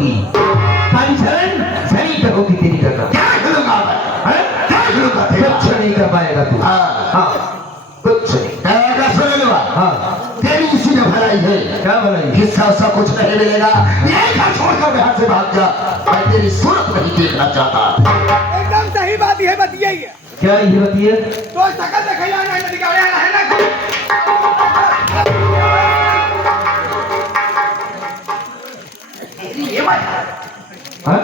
होती, तारी शरण शनि पे होती तेरी गदा। क्या खेलूंगा मैं? क्या खेलूंगा? कुछ नहीं कर पाएगा तू। हाँ कुछ नहीं। क्या सुन लो? हाँ तेरी इसी में भलाई है। क्या भलाई? हिस्सा उसका कुछ नहीं मिलेगा। ये घर छोड़कर बिहार से भाग जा। मैं तेरी सूरत नहीं देखना चाहता। एकदम सही बात है, बताइए क्या ये बताइए? तो सकल देखा नहीं दिखाया है ना। ये बात हाँ?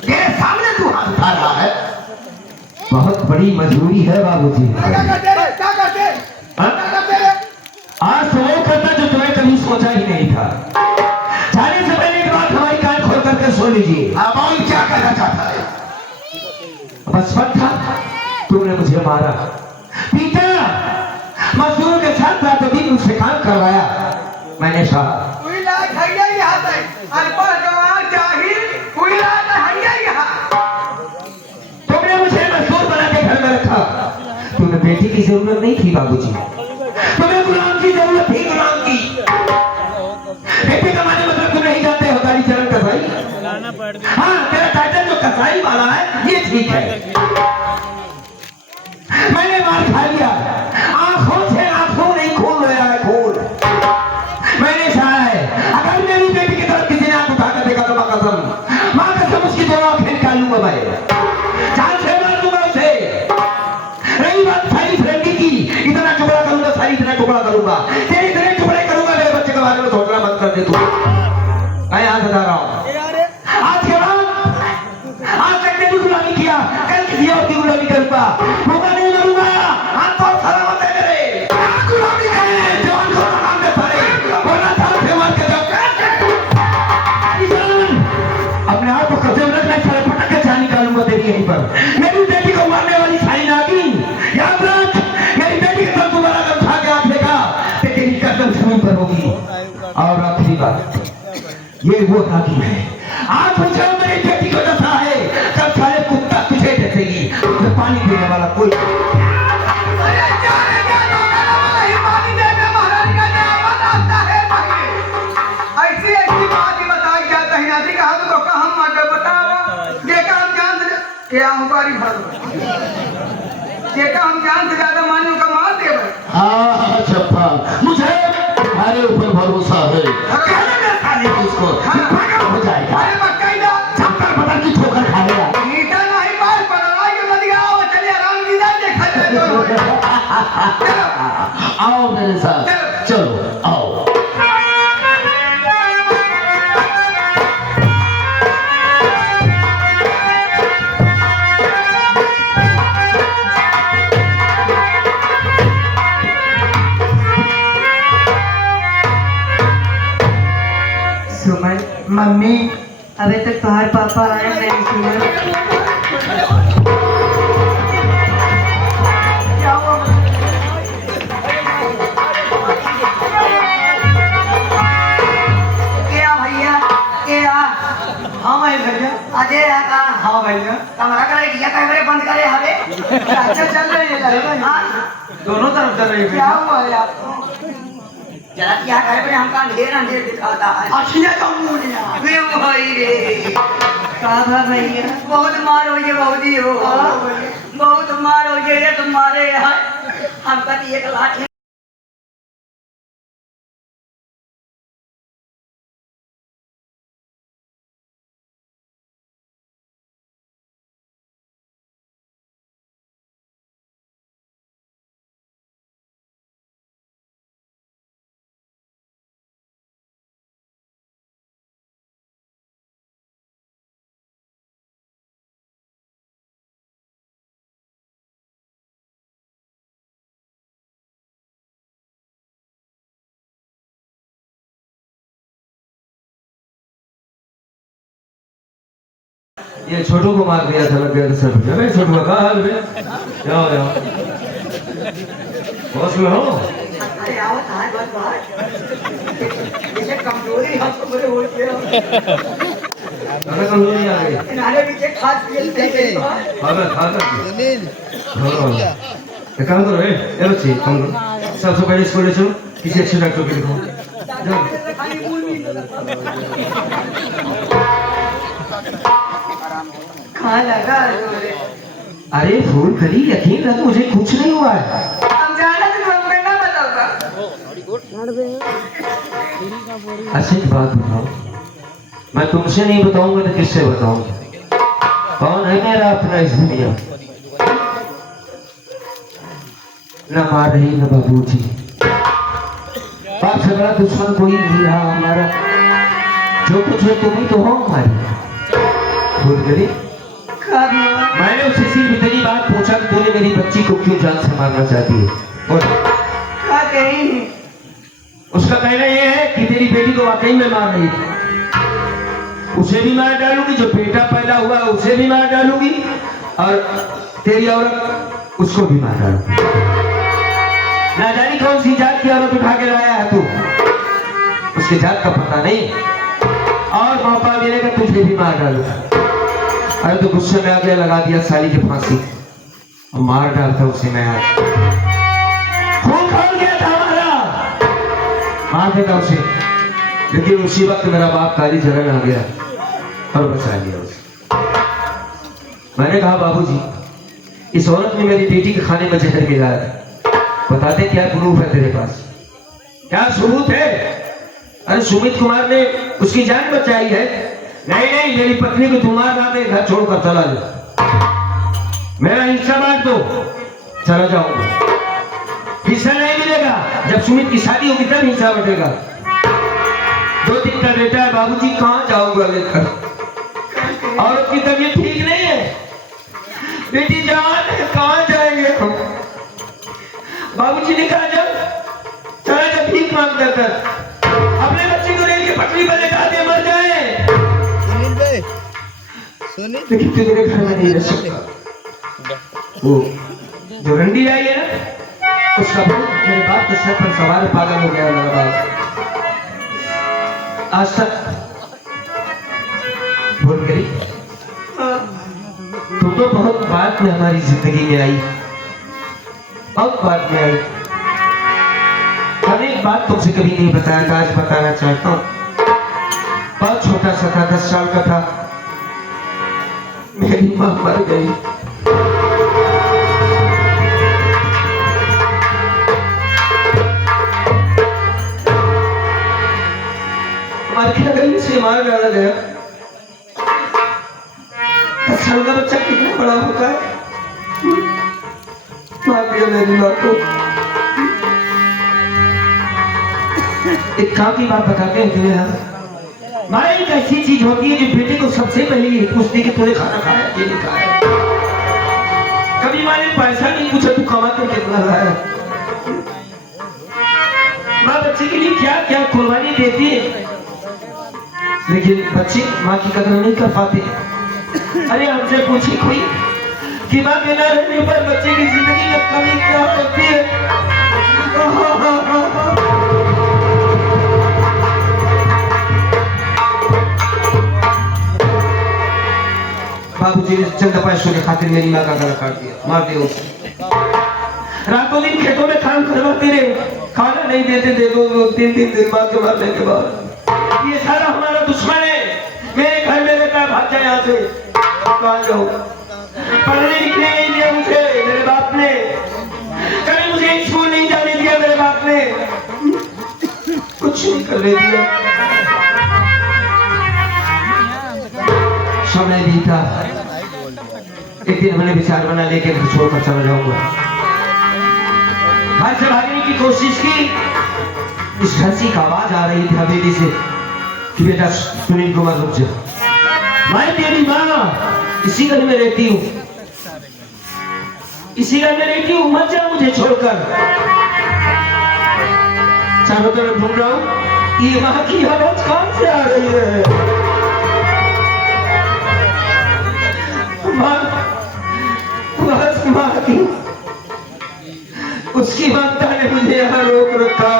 तेरे सामने तू हाथ उठा रहा है। बहुत बड़ी मजबूरी है बाबूजी। क्या करते रे? क्या करते? हाँ? क्या करते रे? आज तो वो करता जो तुम्हें कभी सोचा ही नहीं था। जाने से पहले एक बात हमारी कान खोल करके सुन लीजिए। अब और क्या कहना चाहता है? बचपन था, तुमने मुझे मारा, पीटा, मजदूरों के साथ रातों दिन मुझसे काम करवाया। मैंने कहा कोई लाख है यहाँ पे, अनपढ़ जवान जाहिल, कोई लाख है यहाँ। तुमने मुझे मजदूर बना के घर में रखा। तुम्हें बेटी की जरूरत नहीं थी बाबूजी, तुम्हें गुलाम की जरूरत थी, गुलाम की। बेटे का माने मतलब तुम नहीं जानते हो तारी चरण कसाई। हाँ तेरा टाइटल जो कसाई वाला है ये ठीक है। मैंने मार खा लिया, आंखों से आंखों नहीं खून रहा है, खून। मैंने चाहा है अगर मेरी बेटी की तरफ किसी ने आंख उठाकर देखा तो माँ कसम उसकी दोनों आंखें निकालूंगा मैं, जान से मार दूंगा उसे। रही बात सारी फ्रेंडी की, इतना टुकड़ा करूंगा, सारी इतना टुकड़ा करूंगा, तेरे इतने टुकड़े करूंगा, मेरे बच्चे के बारे में सोचना बंद कर दे तू। मैं यहाँ बता रहा हूँ, आज के बाद आज तक तेरी गुलामी किया, कल किसी और की गुलामी करूंगा, मौका नहीं करूंगा। हाथ और सलामत है मेरे। गुलामी करे जवान को नाम दे पारे, वरना थाल से मार के जाओ। अपने आप को कब्जे में रखना, सारे पटक के चाय निकालूंगा तेरी यहीं पर। मेरी बेटी को मारने वाली साई नागिन, याद रख, मेरी बेटी के साथ दोबारा कब खा के हाथ फेंका तो तेरी गर्दन जमीन पर होगी। और आखिरी बात, ये वो नागिन है, आज मुझे मेरी बेटी को दसा है, कल सारे कुत्ता तुझे देखेगी। तुझे पानी देने वाला कोई अरे क्या रे क्या नौकर वाला ही पानी देने महारानी का नाम आता है भाई। ऐसी ऐसी बात ही बताई क्या कहीं आदि कहा तो हम मत बताओ। देखा हम जान से क्या हमारी भर देखा हम जान से ज्यादा मानू का मार दे भाई। हाँ चप्पा, मुझे तुम्हारे ऊपर भरोसा है। कहने दे साले को इसको, पागल हो जाएगा। अरे बकायदा चप्पल पता की ठोकर खाएगा। नीता नहीं बात पढ़ाई के बदिया आओ चलिए आराम दीदा देखा जाए। आओ मेरे साथ, चलो आओ। सुमन मम्मी अबे तक तुम्हारे पापा आए नहीं सुमन। क्या हुआ? क्या भैया क्या? हाँ भाई भैया अजय का। हाँ भैया कमरा करे दिया कैमरे बंद करे हवे। अच्छा चल रही है हाँ दोनों तरफ चल रही क्या हुआ है आपको? जरा क्या करे पर हमका अंधेर दिखाता है। अखिया का मुंह नहीं वे भाई रे कहा भैया बहुत मारो ये बहुत ही हो बहुत मारो ये तुम्हारे यहाँ हमका तो एक लाठी ये छोटू को मार दिया था, लग गया था सर पे। अबे छोटू का हाल बे, जाओ जाओ, बॉस में हो। अरे आओ तार बस बात ये कमजोरी हम तो बड़े हो गए अरे कमजोरी आ गई। नाले पीछे खाद पिए थे खाना खाना एक काम करो, ए बच्ची काम करो, सबसे पहले स्कूल ले चलो, किसी अच्छे डॉक्टर को दिखाओ। जाओ कहाँ लगा तुम्हारे? अरे फूल कली यकीन रख मुझे कुछ नहीं हुआ है। हम जाना तो तुमको ना बताऊंगा। अच्छा एक बात बताओ, मैं तुमसे नहीं बताऊंगा तो किससे बताऊंगा? कौन है मेरा अपना इस दुनिया? न माँ रही न बाबूजी, बाप से बड़ा दुश्मन कोई नहीं रहा हमारा। जो कुछ है तुम ही तो हो हमारी। भूल गई? कब हुआ? मैंने उससे सिर्फ इतनी बात पूछा कि तूने मेरी बच्ची को क्यों जान से मारना चाहती है। और कहाँ कहीं नहीं। उसका कहना यह है कि तेरी बेटी को वाकई में मार रही थी, उसे भी मार डालूंगी, जो बेटा पैदा हुआ है उसे भी मार डालूंगी, और तेरी औरत उसको भी मार डालूंगी। ना जानी कौन सी जात की औरत उठा के लाया है तू, उसके जात का पता नहीं, और मौका मिलेगा तुझे भी मार डालूंगा। अरे तो गुस्से में आ गया, लगा दिया साली की फांसी, और मार डालता उसे मैं आज। खून खोल गया था हमारा, मार देता उसे, लेकिन उसी वक्त मेरा बाप काली जलन आ गया और बचा लिया उसे। मैंने कहा बाबूजी, इस औरत ने मेरी बेटी के खाने में जहर मिलाया, बताते क्या प्रूफ है तेरे पास, क्या सबूत है? अरे सुमित कुमार ने उसकी जान बचाई है। नहीं नहीं, मेरी पत्नी को तुम्हारा नाम घर छोड़कर चला जाओ, मेरा हिस्सा बांट दो, चला जाऊंगा। हिस्सा नहीं मिलेगा, जब सुमित की शादी होगी तब हिस्सा बटेगा। 2 दिन का बेटा है बाबूजी, कहाँ जाऊंगा लेकर? औरत की तबीयत ठीक नहीं है, बेटी जवान है, कहाँ जाएंगे हम? बाबूजी ने कहा जब चला जब भीख मांग कर अपने बच्चे को रेल की पटरी पर लेटा दे, मर जाए। लेकिन तू मेरे घर में नहीं रह सकता। वो जो रंडी आई है ना, उसका भूत मेरे बाप के सर पर सवार पागल हो गया मेरा बाप। आज तक भूल गई? तू तो बहुत बाद में हमारी जिंदगी में आई, बहुत बाद में आई। मैंने एक बात तुमसे कभी नहीं बताया था, आज बताना चाहता हूँ। बहुत छोटा सा था, 10 साल का था, मेरी माँ मर गई। मर के गई से मार डाला गया। 10 साल का बच्चा कितना बड़ा होता है? मार दिया मेरी माँ को। एक काम की बात बताते हैं तुम्हें हम, माँ एक ऐसी चीज होती है जो बेटे को सबसे पहले ये पूछती कि तूने खाना खाया कि नहीं खाया। कभी माँ ने पैसा नहीं पूछा तू कमा कर कितना लाया। माँ बच्चे के लिए क्या क्या कुर्बानी देती है, लेकिन बच्चे माँ की कदर नहीं कर पाते। अरे हमसे पूछी कोई कि माँ के न रहने पर बच्चे की जिंदगी में कमी क्या हो सकती है? बाबूजी ने चंद पैसों के खातिर मेरी माँ का गला काट दिया, मार दिया उसे। रातों दिन खेतों में काम करवाते रहे, खाना नहीं देते थे 2-3 दिन माँ के मरने के बाद। ये सारा हमारा दुश्मन है, मेरे घर में रहता है, भाग जाए यहाँ से। कहाँ जाऊँ? पढ़ने लिखने नहीं दिया मुझे मेरे बाप ने, कभी मुझे स्कूल नहीं जाने दिया मेरे बाप ने, कुछ नहीं करने दिया। समय बीता, एक दिन मैंने विचार बना लेके घर छोड़कर चला जाऊंगा। घर से भागने की कोशिश की, इस घर से आवाज आ रही थी हवेली से कि बेटा सुनील कुमार रुक जा, मैं तेरी माँ इसी घर में रहती हूँ, इसी घर में रहती हूँ, मत जा मुझे छोड़कर। चारों तरफ ढूंढ रहा हूँ, ये माँ की आवाज कहाँ से आ रही है? बस माँ की, उसकी ममता ने मुझे यहाँ रोक रखा,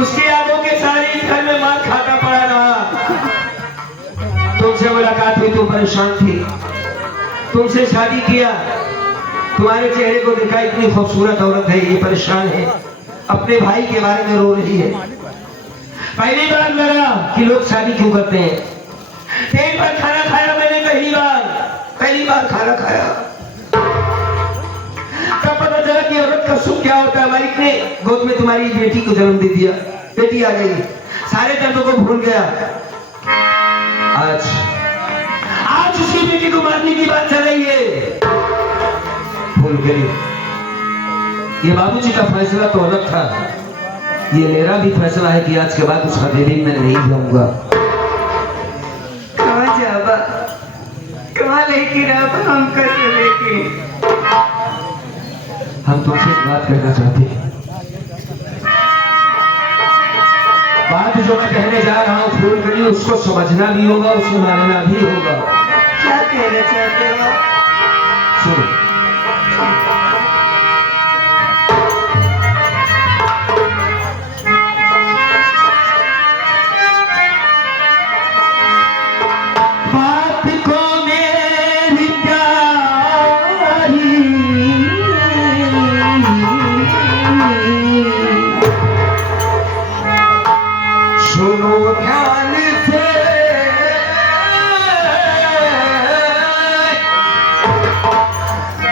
उसकी यादों के सारे इस घर में माँ खाता पड़ा रहा। तुमसे मुलाकात हुई, तुम परेशान थी, तुमसे शादी किया, तुम्हारे चेहरे को देखा, इतनी खूबसूरत औरत है, ये परेशान है, अपने भाई के बारे में रो रही है। पहली बार लगा कि लोग शादी क्यों करते हैं। पेट पर खाना खाया मैंने पहली बार, का सुख क्या होता है? मालिक ने गोद में तुम्हारी बेटी को जन्म दे दिया, बेटी आ गई, सारे दर्दों को भूल गया। आज उसकी बेटी को मारने की बात चल रही है, भूल गई। ये बाबूजी का फैसला तो अलग था, ये मेरा भी फैसला है कि आज के बाद उस हवेली में नहीं जाऊंगा। कहाँ जाबा, कहाँ लेके रहा हम कैसे लेके? हम तुमसे एक बात कहना चाहते हैं। बात जो मैं कहने जा रहा हूँ फूल कली, उसको समझना भी होगा, उसे मानना भी होगा। क्या कहना चाहते हो? सुनो, बात को मेरी प्यारी सुनो ध्यान से,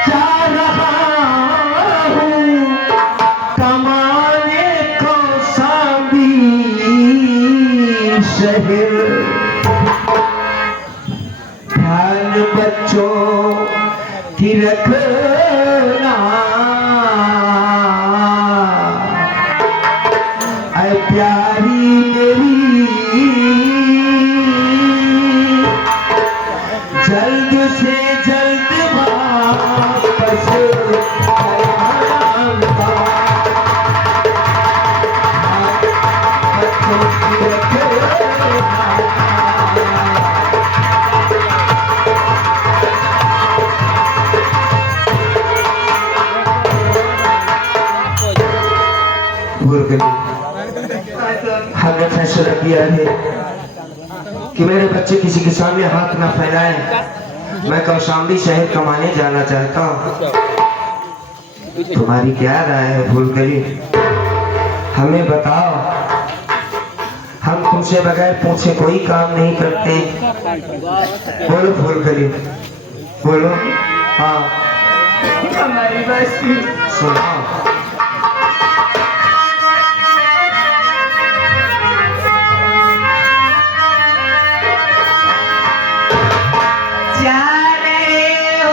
जा रहा हूँ कमाने को सांबी शहर। ध्यान बच्चों की रखना, ऐ प्यारी मेरी, जल्द से जल्द वापस आऊंगा। बच्चों की रखना, भूल गई। हमने फैसला किया है कि मेरे बच्चे किसी के सामने हाथ ना फैलाएं। मैं कौशाम्बी शहर कमाने जाना चाहता हूँ। तुम्हारी क्या राय है फूलकली? हमें बताओ, हम तुमसे बगैर पूछे कोई काम नहीं करते। बोलो फूलकली, बोलो। हाँ हमारी बात सुनो, जा रहे हो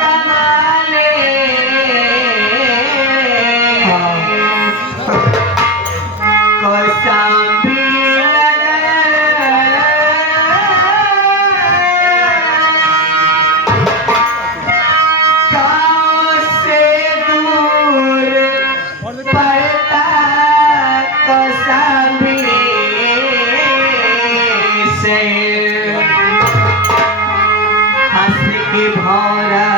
कमाने, कौशाम्बी गाँव से दूर पड़ता कौशाम्बी से, हंस के भौरा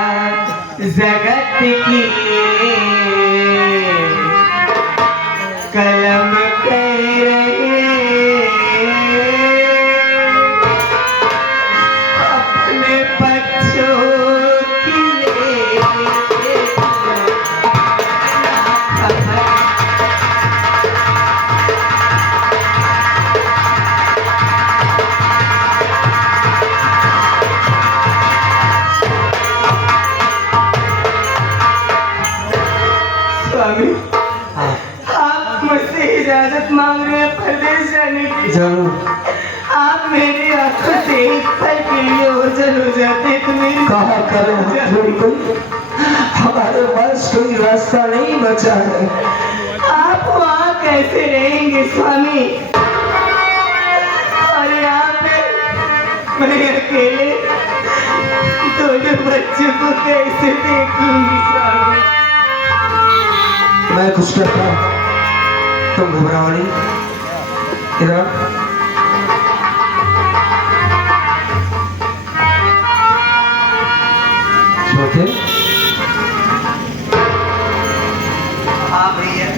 जगत की कलम कह रहे अपने बच्चों की स्वामी, आप मुझसे इजाजत मांग रहे हैं प्रदेश जाने की। जरूर। आप मेरी आंखों से एक पल के लिए ओझल हो जाते तो मेरी कहा करो फूलकली, हमारे पास कोई रास्ता नहीं बचा है। आप वहाँ कैसे रहेंगे स्वामी? और यहाँ पे मैं अकेले दोनों बच्चों को कैसे देखूंगी स्वामी? मैं कुछ करता हूँ, तुम घबराओ नहीं। इधर छोटे, हाँ भैया।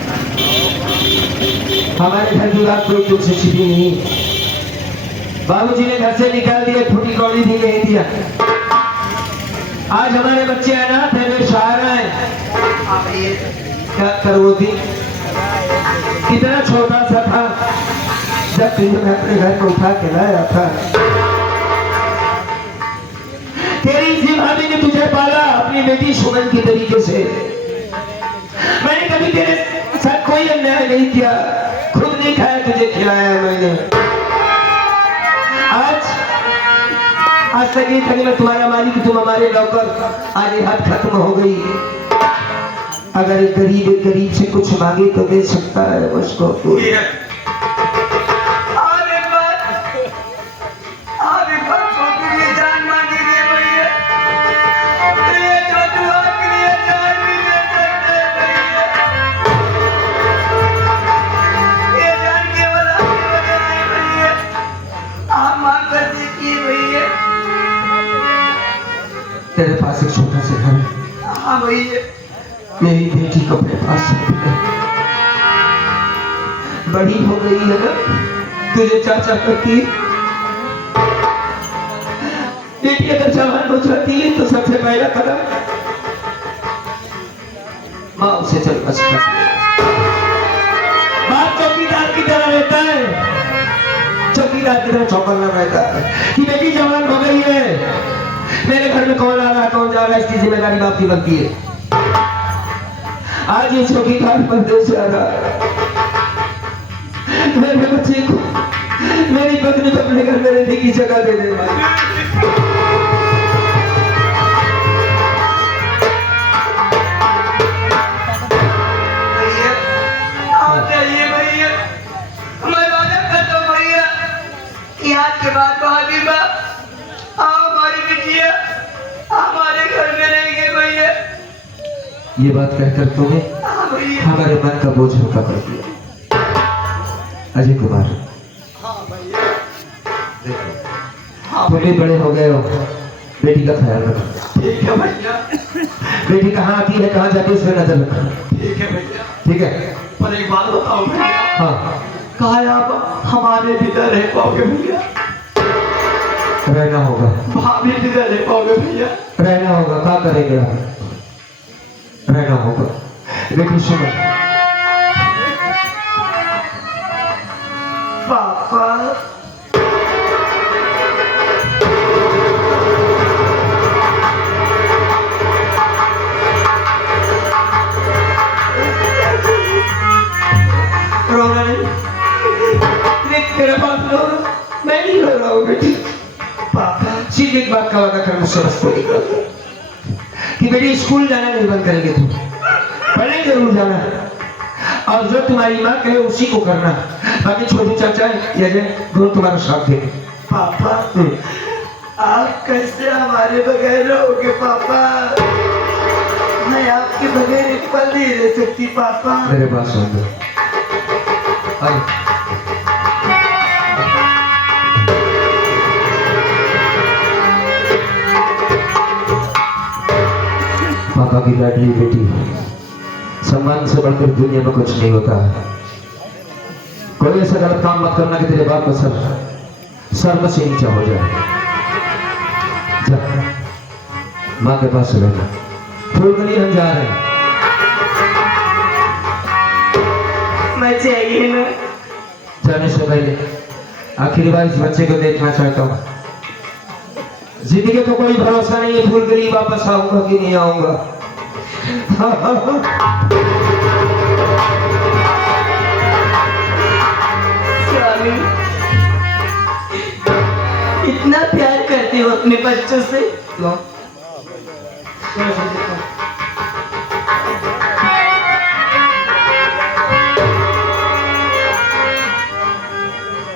हमारे घर की बात कोई तुमसे छिपी नहीं। बाबूजी ने घर से निकाल दिया, फूटी कौड़ी भी नहीं दिया। आज हमारे बच्चे अनाथ हैं, वे सहारा हैं। हाँ भैया। क्या करो थी, कितना छोटा सा था जब तुमने अपने घर को उठा के लाया था। तेरी इसी भाभी ने तुझे पाला अपनी बेटी सुमन की तरीके से। कभी तेरे साथ कोई अन्याय नहीं किया, खुद नहीं खाया तुझे खिलाया है मैंने। आज तक ये था कि मैं तुम्हारा मालिक, तुम हमारे नौकर, आज ये हाथ खत्म हो गई। अगर एक गरीब से कुछ मांगे तो दे सकता है उसको। तेरे पास एक छोटा सा घर है। हाँ भैया। मेरी बेटी को अपने पास रख, बड़ी हो गई है ना, तुझे चाचा करती। बेटी अगर जवान हो जाती है तो सबसे पहला कदम माँ उसे चल बस। बाप चौकीदार की तरह रहता है, चौकीदार की तरह चौकन्ना रहता है कि बेटी जवान हो गई है, मेरे घर में कौन आ रहा है कौन जा रहा है, इसकी जिम्मेदारी बाप की बनती है। आज ये चौकीदार परदेश से आ रहा है, मेरे बच्चे को, मेरी पत्नी को अपने घर में रहने की जगह दे दे। भैया मैं वादा करता हूँ भैया, आज के बाद हबीबा हमारी बिटिया हमारे घर में रहेंगे भैया। ये बात कहकर तुम्हें हमारे मन का बोझ हल्का कर दिया। अजय कुमार, तुम भी बड़े हो गए हो, बेटी का ख्याल रखो। ठीक है भैया। बेटी कहाँ आती है कहाँ जाती है उसमें नजर रखो। ठीक है भैया। ठीक है। पर एक बात बताओ भैया, हाँ, कहा आप हमारे भीतर रह पाओगे भैया? रहना होगा। भाभी भीतर रह पाओगे भैया? रहना होगा। क्या करेंगे आप? रहना होगा। लेकिन सुनो पापा, रोना नहीं, तेरा बाप रो रहा, मैं नहीं रो रहा हूँ बेटी। पापा सीधी एक बात का वादा कर मुझसे बस को कि बेटी स्कूल जाना नहीं बंद करेंगे, तुम पढ़ने जरूर जाना, और जो तुम्हारी माँ कहे उसी को करना। बाकी छोटू चाचा ये दोनों तुम्हारा साथ देंगे। पापा आप कैसे हमारे बगैर रहोगे पापा? मैं आपके बगैर एक पल नहीं रह सकती पापा। मेरे पास सुन दो। पापा की लाडली बेटी, सम्मान से बढ़कर दुनिया में कुछ नहीं होता है। कोई ऐसा गलत काम मत करना कि तेरे बाप का सर में से नीचा हो जाए। जा माँ के पास रहना। फूलगली हम जा रहे हैं। मैं चाहिए ना। जाने से पहले आखिरी बार इस बच्चे को देखना चाहता हूँ। जिंदगी को कोई भरोसा नहीं है, फूलगली वापस आऊंगा कि नहीं आऊंगा। स्वामी, इतना प्यार करते हो अपने बच्चों से?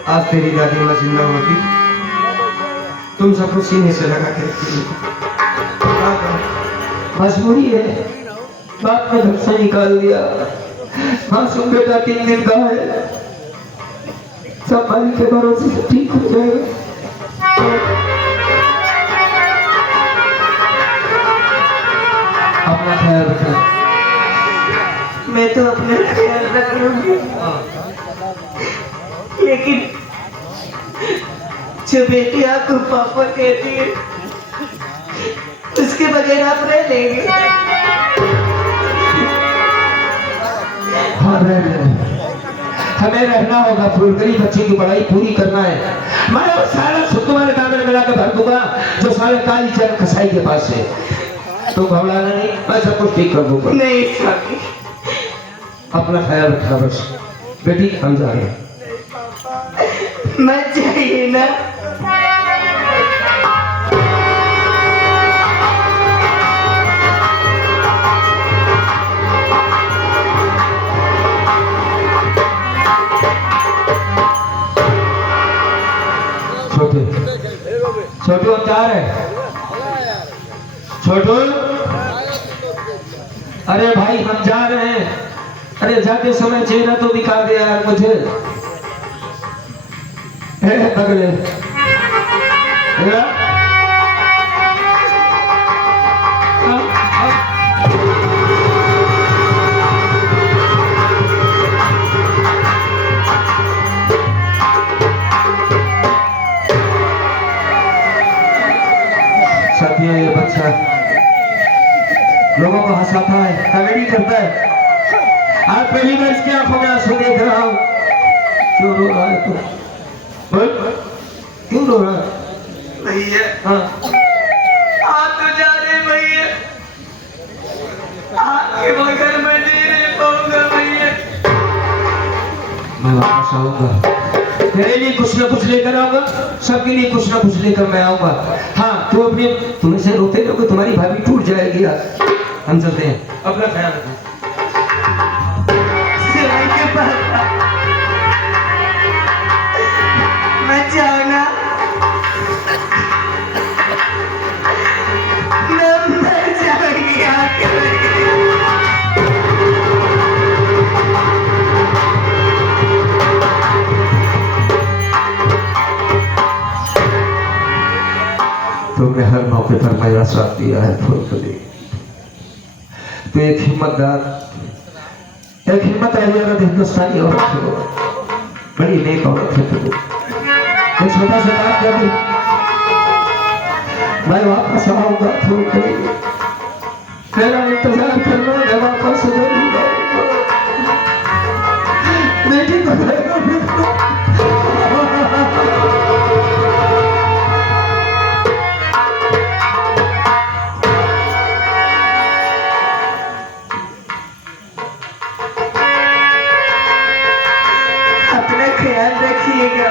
आज तेरी दादी माँ जिंदा होती, तुम सबको सीने से लगा के रखती। मजबूरी है, बाप ने घर से निकाल दिया। मासूम बेटा 3 दिन का है, सब मालिक के भरोसे से ठीक हो जाएगा। अपना ख्याल रखना। मैं तो अपना ख्याल रख लूंगी, लेकिन जो बेटी आपको पापा कहती है उसके बगैर आप रह लेंगे? हाँ, हमें रहना होगा। फूलगली बच्चे की पढ़ाई पूरी करना है। मैं वो सारा सुख तुम्हारे काम में मिला के भर दूंगा जो सारे काली चरण कसाई के पास है। तुम घबराना नहीं, मैं सब कुछ ठीक कर दूंगा। नहीं स्वामी, अपना ख्याल रखना बस। बेटी हम जा रहे हैं। मत जाइए ना। छोटे छोटू हम जा रहे हैं। छोटू अरे भाई हम जा रहे हैं। अरे जाते समय चेहरा तो दिखा दे यार मुझे। पगले साथियों ये बच्चा लोगों को हंसाता है, कॉमेडी करता है। आज पहली बार इसकी आंखों में आंसू देख रहा हूँ। क्यों रो रहा है तू? बोल क्यों रो रहा है? भैया हाँ आप तो जा रहे भैया, आपके बगैर मैं नहीं रह पाऊंगा भैया। मैं वापस आऊंगा, तेरे लिए कुछ ना कुछ लेकर आऊंगा, सबके लिए कुछ ना कुछ लेकर मैं आऊंगा। हाँ तू अपने तुम ऐसे रोते रहोगे तुम्हारी भाभी टूट जाएगी यार। हम चलते हैं, अपना ख्याल रखो। मत जाओ ना। मैं मर जाऊंगी आपके बगैर। तुमने हर मौके पर मेरा साथ दिया है फुलफुली। तो एक हिम्मत वाली औरत हिंदुस्तानी औरत हो, बड़ी नेक औरत है तुम। मैं छोटा सा काम कर दूं, मैं वापस आऊंगा फुलफुली, मेरा इंतजार करना, मैं वापस जरूर आऊंगा। बेटी को देखो अपना ख्याल रखिएगा।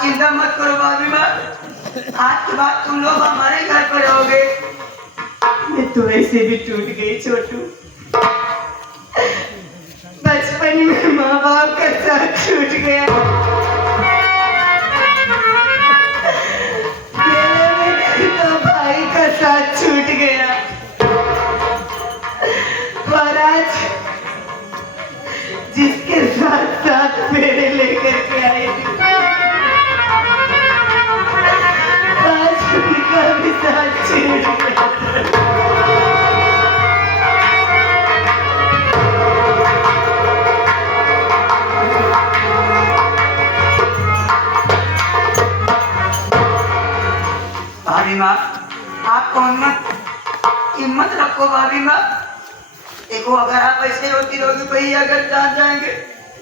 चिंता मत करो भाभी माँ, आज के बाद तुम लोग हमारे घर पर रहोगे। मैं तो ऐसे भी टूट गई छोटू। बचपन में माँ बाप का साथ छूट गया, तो भाई का साथ छूट गया, और आज जिसके साथ साथ मेरे लेकर के आए आज उनका भी साथ छूट गया। भाभी माँ, आप हिम्मत रखो भाभी माँ। देखो अगर आप ऐसे रोती रहोगी भैया अगर जान जाएंगे